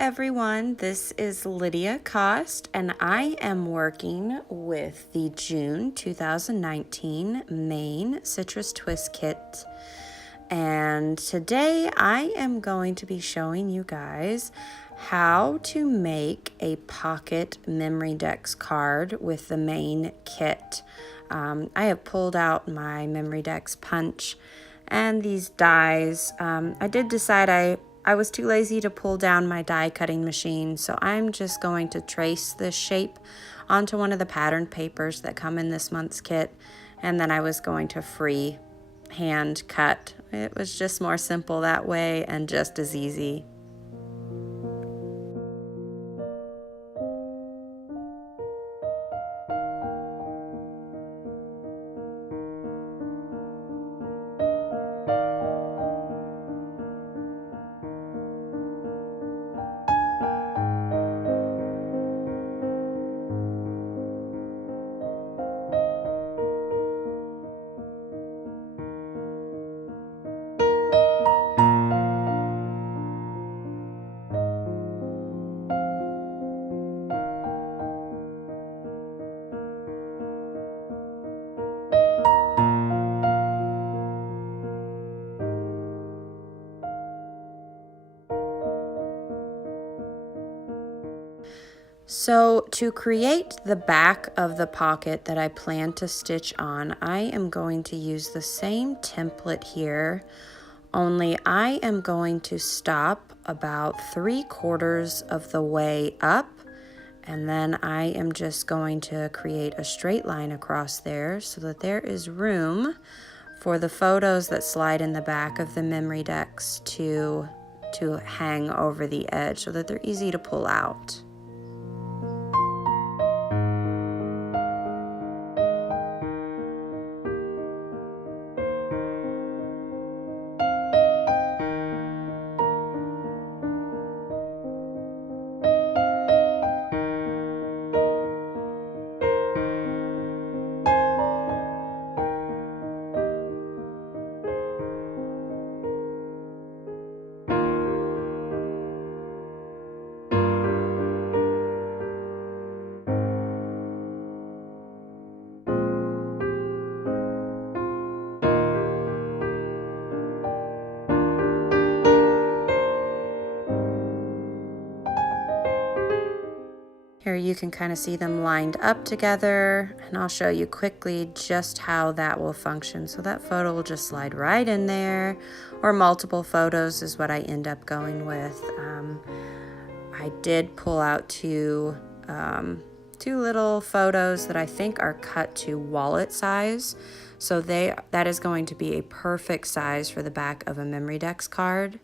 everyone, this is Lydia Cost, and I am working with the June 2019 Maine Citrus Twist Kit. And today I am going to be showing you guys how to make a pocket Memorydex card with the Maine kit. I have pulled out my Memorydex punch and these dies. I did decide I was too lazy to pull down my die cutting machine, so I'm just going to trace this shape onto one of the patterned papers that come in this month's kit, and then I was going to free hand cut. It was just more simple that way and just as easy. So to create the back of the pocket that I plan to stitch on, I am going to use the same template here, only I am going to stop about 3/4 of the way up, and then I am just going to create a straight line across there so that there is room for the photos that slide in the back of the Memorydex to hang over the edge so that they're easy to pull out. Here you can kind of see them lined up together, and I'll show you quickly just how that will function. So that photo will just slide right in there, or multiple photos is what I end up going with. I did pull out two little photos that I think are cut to wallet size. So that is going to be a perfect size for the back of a Memorydex card.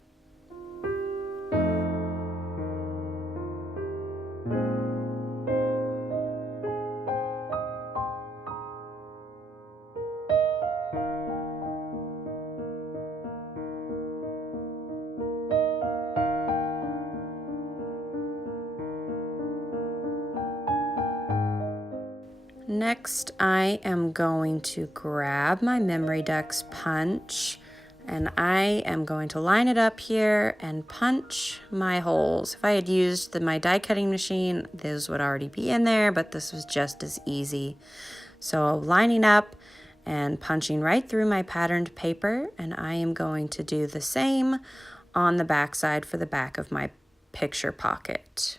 Next, I am going to grab my Memorydex punch, and I am going to line it up here and punch my holes. If I had used my die cutting machine, those would already be in there, but this was just as easy. So lining up and punching right through my patterned paper, and I am going to do the same on the back side for the back of my picture pocket.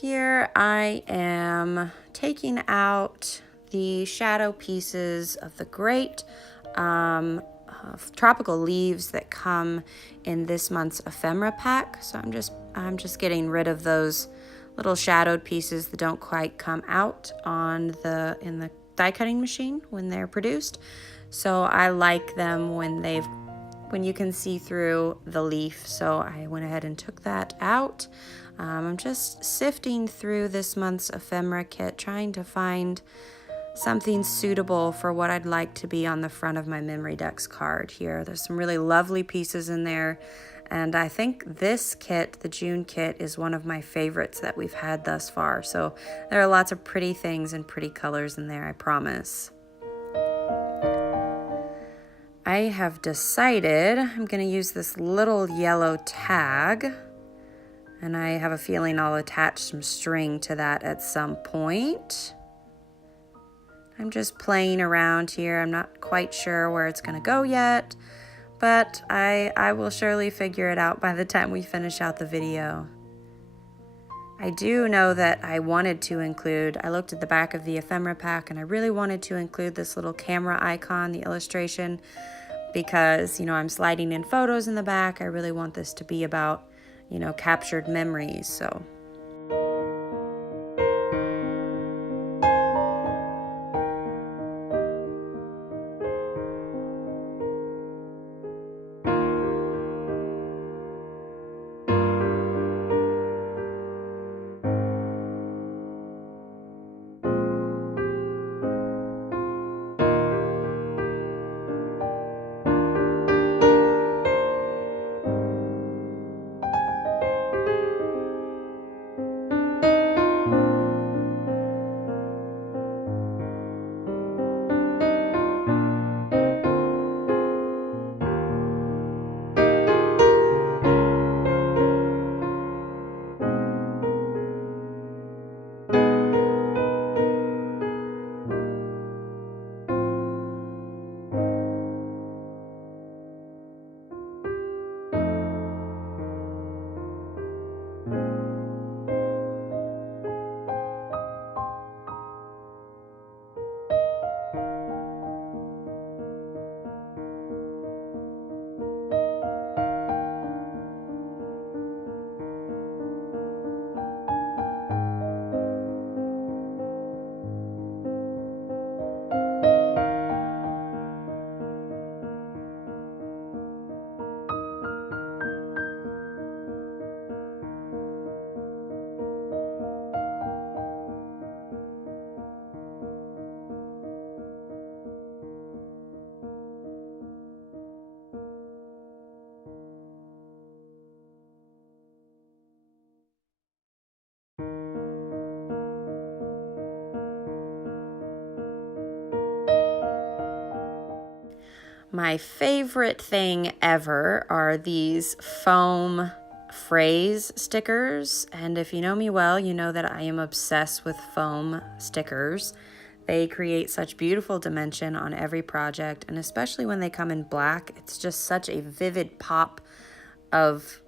Here I am taking out the shadow pieces of the great tropical leaves that come in this month's ephemera pack. So I'm just getting rid of those little shadowed pieces that don't quite come out in the die cutting machine when they're produced. So I like them when you can see through the leaf. So I went ahead and took that out. I'm just sifting through this month's ephemera kit, trying to find something suitable for what I'd like to be on the front of my Memory Decks card here. There's some really lovely pieces in there, and I think this kit, the June kit, is one of my favorites that we've had thus far. So there are lots of pretty things and pretty colors in there, I promise. I have decided I'm going to use this little yellow tag, and I have a feeling I'll attach some string to that at some point. I'm just playing around here. I'm not quite sure where it's going to go yet, but I will surely figure it out by the time we finish out the video. I do know that I wanted to include, I looked at the back of the ephemera pack and I really wanted to include this little camera icon, the illustration, because, I'm sliding in photos in the back. I really want this to be about, captured memories, so. My favorite thing ever are these foam phrase stickers, and if you know me well, you know that I am obsessed with foam stickers. They create such beautiful dimension on every project, and especially when they come in black, it's just such a vivid pop of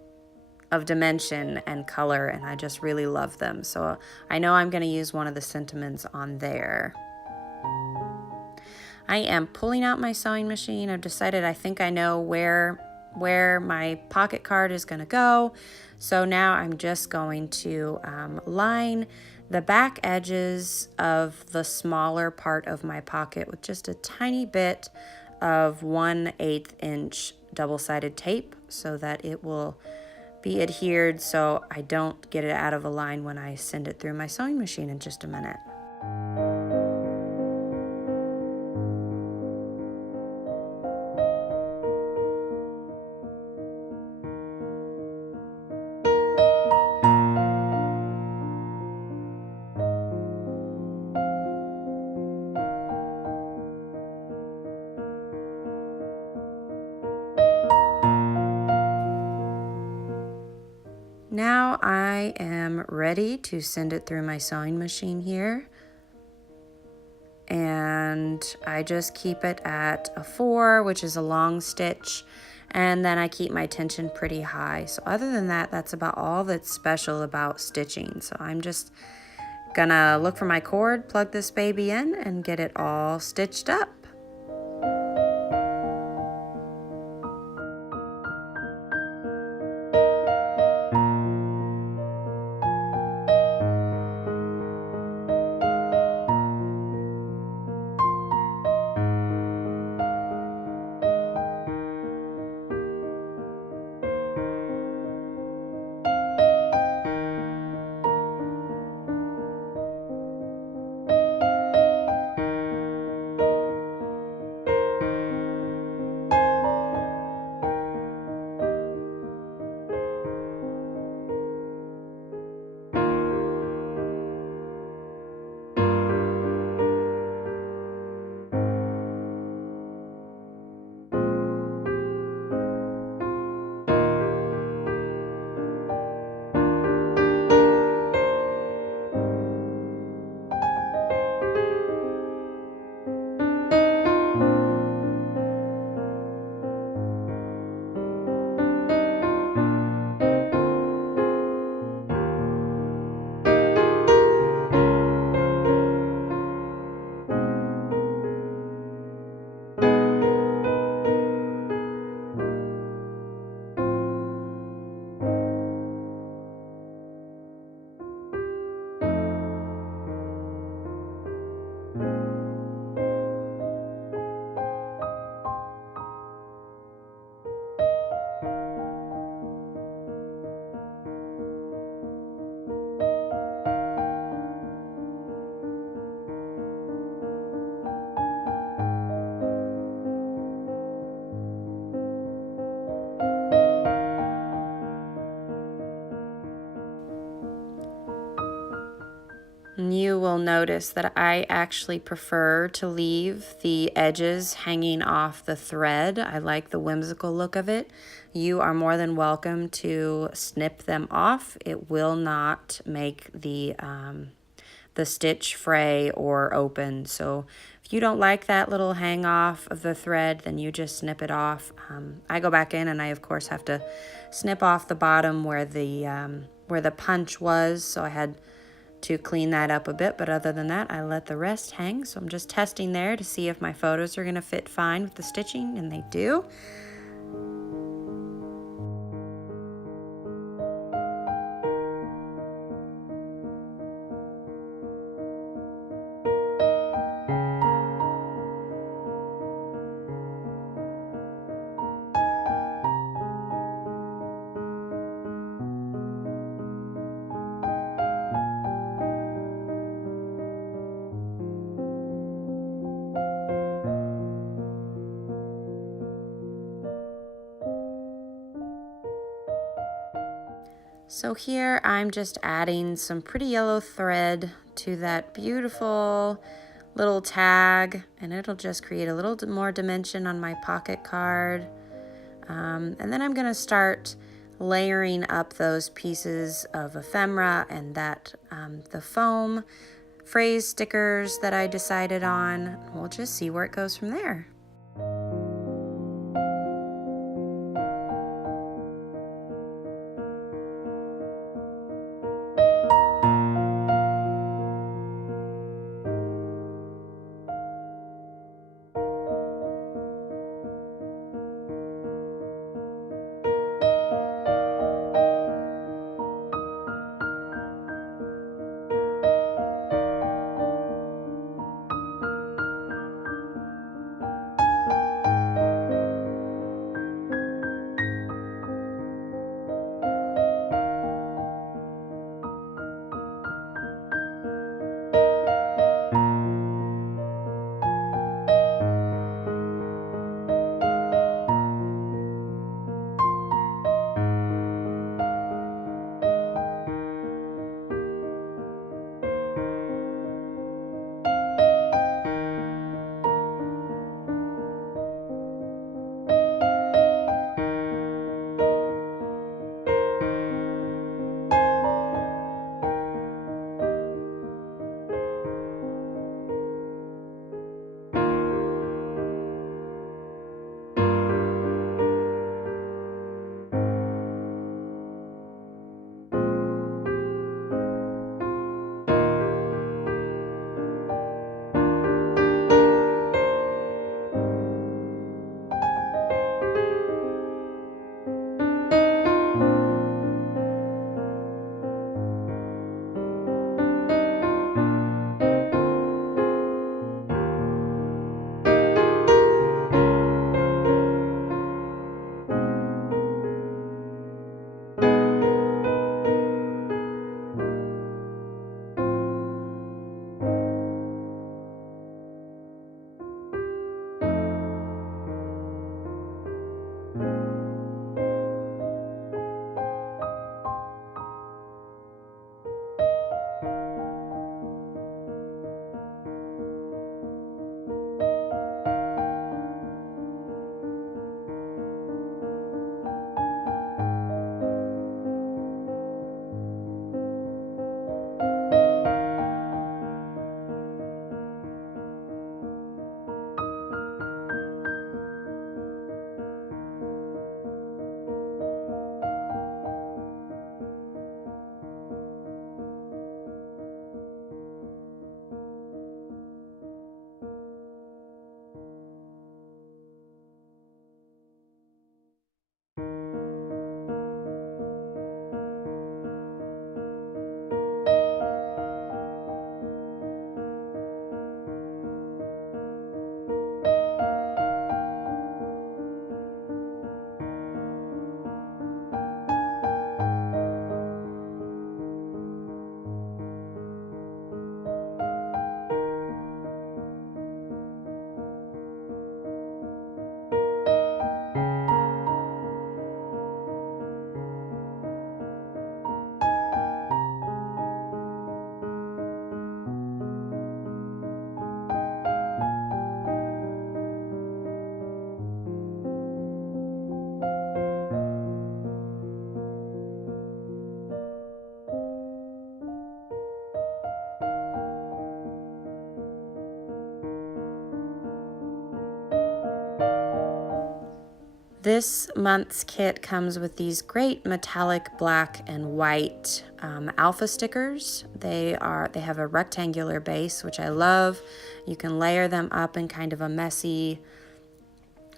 dimension and color, and I just really love them. So I know I'm going to use one of the sentiments on there. I am pulling out my sewing machine. I've decided I think I know where my pocket card is going to go. So now I'm just going to line the back edges of the smaller part of my pocket with just a tiny bit of 1/8 inch double-sided tape so that it will be adhered so I don't get it out of a line when I send it through my sewing machine in just a minute. Now I am ready to send it through my sewing machine here, and I just keep it at a 4, which is a long stitch, and then I keep my tension pretty high. So other than that, that's about all that's special about stitching. So I'm just Gonna look for my cord, plug this baby in, and get it all stitched up. You will notice that I actually prefer to leave the edges hanging off the thread. I like the whimsical look of it. You are more than welcome to snip them off. It will not make the stitch fray or open. So if you don't like that little hang off of the thread, then you just snip it off. I go back in and I of course have to snip off the bottom where the punch was. So I had to clean that up a bit, but other than that, I let the rest hang. So I'm just testing there to see if my photos are gonna fit fine with the stitching, and they do. So here I'm just adding some pretty yellow thread to that beautiful little tag, and it'll just create a little more dimension on my pocket card. And then I'm gonna start layering up those pieces of ephemera and that the foam phrase stickers that I decided on. We'll just see where it goes from there. This month's kit comes with these great metallic black and white alpha stickers. They have a rectangular base, which I love. You can layer them up in kind of a messy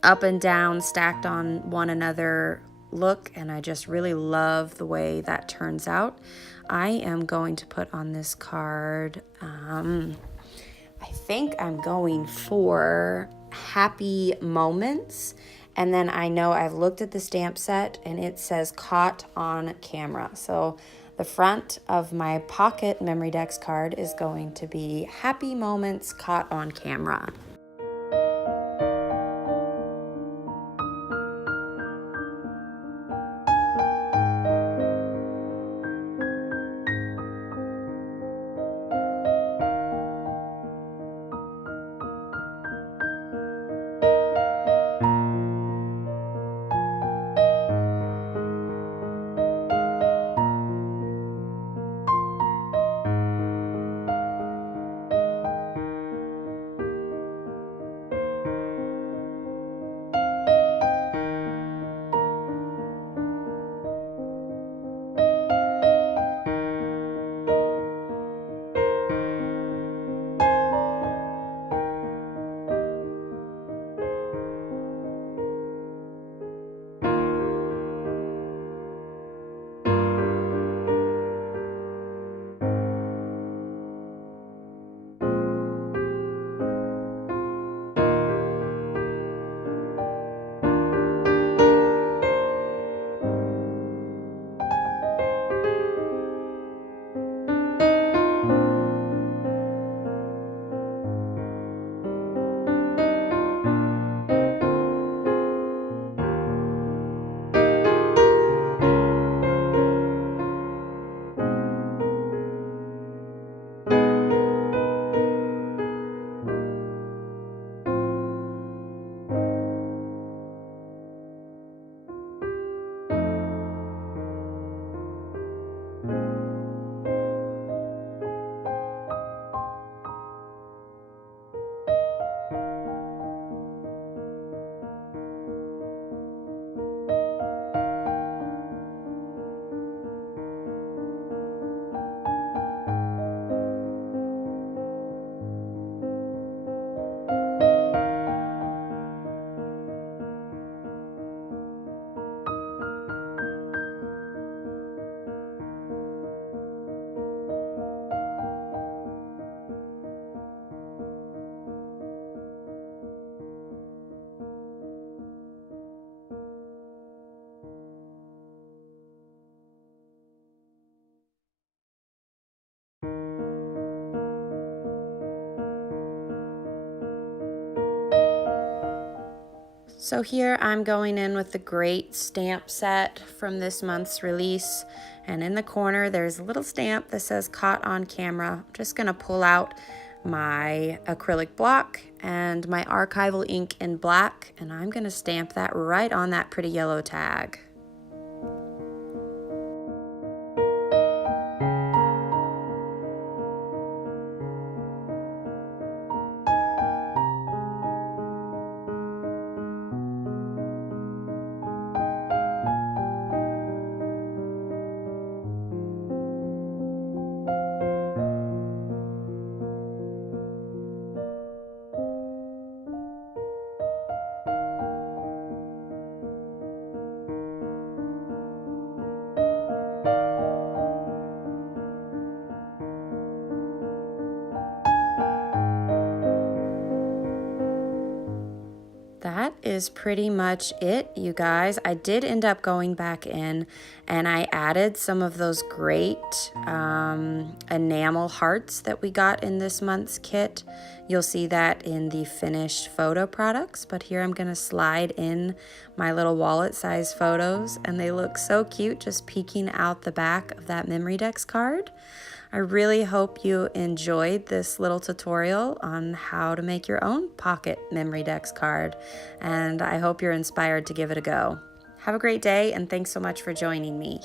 up and down, stacked on one another look, and I just really love the way that turns out. I am going to put on this card, I think I'm going for happy moments. And then I know I've looked at the stamp set and it says caught on camera. So the front of my pocket Memory Dex card is going to be happy moments caught on camera. So here I'm going in with the Great stamp set from this month's release. And in the corner, there's a little stamp that says caught on camera. I'm just gonna pull out my acrylic block and my archival ink in black, and I'm gonna stamp that right on that pretty yellow tag. That is pretty much it, you guys. I did end up going back in and I added some of those great enamel hearts that we got in this month's kit. You'll see that in the finished photo products, but here I'm gonna slide in my little wallet size photos, and they look so cute just peeking out the back of that memory dex card. I really hope you enjoyed this little tutorial on how to make your own pocket memory dex card, and I hope you're inspired to give it a go. Have a great day, and thanks so much for joining me.